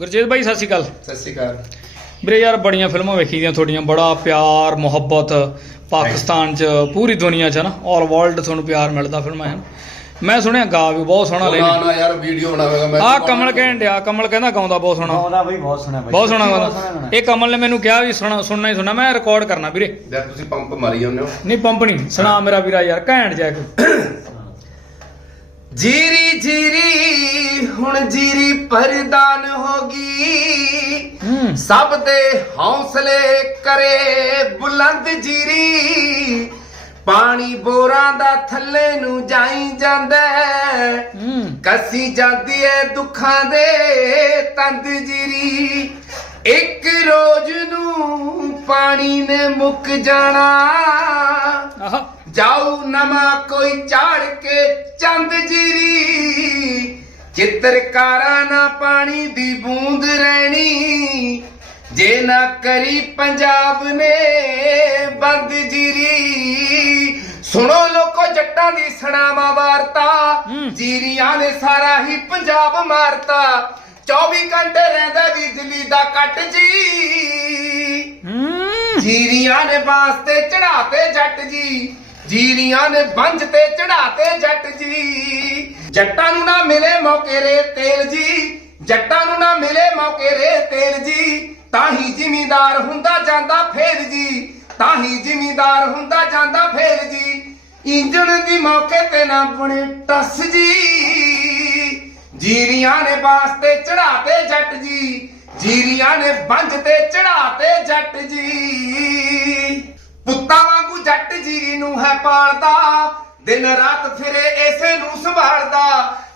ਗੁਰਜੀਤ ਬਾਈ ਸਤਿ ਸ਼੍ਰੀ ਅਕਾਲ। ਸਤਿ ਸ਼੍ਰੀ ਅਕਾਲ। ਵੀਰੇ ਯਾਰ ਬੜੀਆਂ ਫਿਲਮਾਂ ਵੇਖੀ ਦੀਆਂ ਤੁਹਾਡੀਆਂ ਬੜਾ ਪਿਆਰ ਮੁਹੱਬਤ ਪਾਕਿਸਤਾਨ 'ਚ ਪੂਰੀ ਦੁਨੀਆ 'ਚ ਨਾ ਆਲ ਵਰਲਡ ਤੁਹਾਨੂੰ ਪਿਆਰ ਮਿਲਦਾ ਫਿਲਮਾਂ ਹਨ। ਮੈਂ ਸੁਣਿਆ ਗਾ ਵੀ ਬਹੁਤ ਸੋਹਣਾ ਉਹ ਨਾ ਯਾਰ ਵੀਡੀਓ ਬਣਾਵੇਗਾ ਮੈਂ ਆ ਕਮਲ ਕਹਿਣ ਡਿਆ ਕਮਲ ਕਹਿੰਦਾ ਗਾਉਂਦਾ ਬਹੁਤ ਸੋਹਣਾ। ਗਾਉਂਦਾ ਬਈ ਬਹੁਤ ਸੋਹਣਾ ਬਈ। ਬਹੁਤ ਸੋਹਣਾ ਗਾਉਂਦਾ। ਇਹ ਕਮਲ ਨੇ ਮੈਨੂੰ ਕਿਹਾ ਵੀ ਸੁਣਾ ਸੁਣਨਾ ਹੀ ਸੁਣਨਾ ਮੈਂ ਰਿਕਾਰਡ ਕਰਨਾ ਵੀਰੇ। ਜਦ ਤੁਸੀਂ ਪੰਪ ਮਾਰੀ ਜਾਂਦੇ ਹੋ। ਨਹੀਂ ਪੰਪ ਨਹੀਂ ਸੁਣਾ ਮੇਰਾ ਵੀਰਾ ਯਾਰ ਘੈਂਟ ਜਾ ਕੇ ਜੀਰੀ ਜੀਰੀ ਹੁਣ ਜੀਰੀ ਪਰਦਾਨ ਹੋਗੀ ਸਭ ਦੇ ਹੌਸਲੇ ਕਰੇ ਬੁਲੰਦ ਜੀਰੀ। ਪਾਣੀ ਬੋਰਾਂ ਦਾ ਥੱਲੇ ਨੂੰ ਜਾਈ ਜਾਂਦਾ ਕੱਸੀ ਜਾਂਦੀ ਏ ਦੁੱਖਾਂ ਦੇ ਤੰਦ ਜੀਰੀ। ਇੱਕ ਰੋਜ਼ ਨੂੰ ਪਾਣੀ ਨੇ ਮੁੱਕ ਜਾਣਾ। ਜਾਊ ਨਵਾਂ ਕੋਈ ਝਾੜ ਕੇ ਚੰਦ ਜੀਰੀ। ਚਿੱਤਰਕਾਰਾਂ ਨਾ ਪਾਣੀ ਦੀ ਬੂੰਦ ਰਹਿਣੀ। ਜੇ ਨਾ ਕਰੀ ਪੰਜਾਬ ਨੇ ਬੰਦ ਜੀਰੀ। ਸੁਣੋ ਲੋਕੋ ਜੱਟਾਂ ਦੀ ਸਣਾਵਾ ਵਾਰਤਾ। ਜੀਰੀਆਂ ਨੇ ਸਾਰਾ ਹੀ ਪੰਜਾਬ ਮਾਰਤਾ। 24 ਘੰਟੇ ਰਹਿੰਦਾ ਬਿਜਲੀ ਦਾ ਕੱਟ ਜੀ। ਜੀਰੀਆਂ ਨੇ ਬਾਂਸ ਤੇ ਚੜਾਤੇ ਜੱਟ ਜੀ। ਜੀਰੀਆਂ ਨੇ ਬੰਜ ਤੇ ਚੜਾਤੇ ਜੱਟ ਜੀ। ਜੱਟਾਂ ਨੂੰ ਨਾ ਮਿਲੇ ਮੌਕੇ ਰੇ ਤੇਲ ਜੀ। ਜੱਟਾਂ ਨੂੰ ਨਾ ਮਿਲੇ ਮੌਕੇ ਰੇ ਤੇਲ ਜੀ। ਤਾਂ ਹੀ ਜ਼ਿਮੀਂਦਾਰ ਹੁੰਦਾ ਜਾਂਦਾ ਫੇਰ ਜੀ। ਤਾਂ ਹੀ ਜ਼ਿਮੀਂਦਾਰ ਹੁੰਦਾ ਜਾਂਦਾ ਫੇਰ ਜੀ। ਇੰਜਣ ਦੀ ਮੌਕੇ ਤੇ ਨਾ ਬਣੇ ਟੱਸ ਜੀ। ਜੀਰੀਆਂ ਨੇ ਬਾਂਸ ਤੇ ਚੜਾਤੇ ਜੱਟ ਜੀ। ਜੀਰੀਆਂ ਨੇ ਬੰਜ ਤੇ ਚੜਾਤੇ ਜੱਟ ਜੀ। ਪੁੱਤਾਂ ਵਾਂਗੂ ਜੱਟ ਜੀਰੀ ਨੂੰ ਹੈ ਪਾਲਦਾ, ਦਿਨ ਰਾਤ ਫਿਰੇ ਐਸੇ ਨੂੰ ਸੰਭਾਲਦਾ।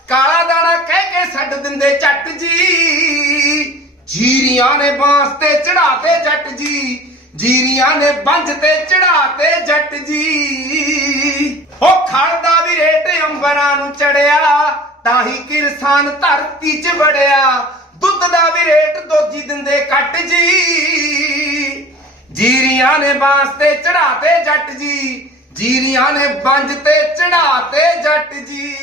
ਕਾਲਾ ਦਾਣਾ ਕਹਿ ਕੇ ਛੱਡ ਦਿੰਦੇ ਜੱਟ ਜੀ। ਜੀਰੀਆਂ ਨੇ ਬਾਂਸ ਤੇ ਚੜਾਤੇ ਜੱਟ ਜੀ। ਜੀਰੀਆਂ ਨੇ ਬੰਜ ਤੇ ਚੜਾਤੇ ਜੱਟ ਜੀ। ਉਹ ਖੜਦਾ ਵੀ ਰੇਟ ਅੰਬਰਾਂ ਨੂੰ ਚੜਿਆ ਤਾਂ ਹੀ ਕਿਰਸਾਨ ਧਰਤੀ 'ਚ ਵੜਿਆ। ਦੁੱਧ ਦਾ ਵੀ ਰੇਟ ਦੋਜੀ ਦਿੰਦੇ ਕੱਟ ਜੀ। ਜੀਰੀਆਂ ਨੇ ਬਾਂਸ ਤੇ ਚੜਾਤੇ ਜੱਟ ਜੀ। ਜੀਰੀਆਂ ਨੇ ਬੰਜ ਤੇ ਚੜਾਤੇ ਜੱਟ ਜੀ।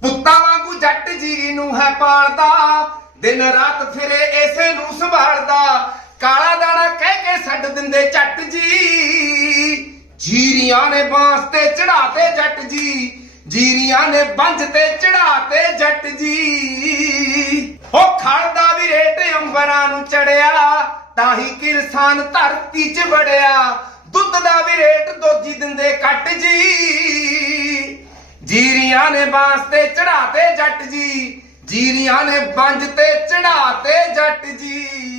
ਪੁੱਤਾਂ ਵਾਂਗੂ ਜੱਟ ਜੀਰੀ ਨੂੰ ਹੈ ਪਾਲਦਾ, ਦਿਨ ਰਾਤ ਫਿਰੇ ਐਸੇ ਨੂੰ ਸੰਭਾਲਦਾ। ਕਾਲਾ ਦਾਣਾ ਕਹਿ ਕੇ ਛੱਡ ਦਿੰਦੇ ਜੱਟ ਜੀ। ਜੀਰੀਆਂ ਨੇ ਬਾਂਸ ਤੇ ਚੜਾਤੇ ਜੱਟ ਜੀ। ਜੀਰੀਆਂ ਨੇ ਬੰਜ ਤੇ ਚੜਾਤੇ ਜੱਟ ਜੀ। ਉਹ ਖੜਦਾ ਵੀ ਰੇਟ ਅੰਬਰਾਂ ਨੂੰ ਚੜਿਆ ਤਾਂ ਹੀ ਕਿਰਸਾਨ ਧਰਤੀ 'ਚ ਵੜਿਆ, ਦੁੱਧ ਦਾ ਵੀ ਰੇਟ ਦੋਜੀ ਦਿੰਦੇ ਕੱਟ ਜੀ। ਜੀਰੀਆਂ ਨੇ ਬਾਂਸ ਤੇ ਚੜਾਤੇ ਜੱਟ ਜੀ, ਜੀਰੀਆਂ ਨੇ ਬੰਜ ਤੇ ਚੜਾਤੇ ਜੱਟ ਜੀ।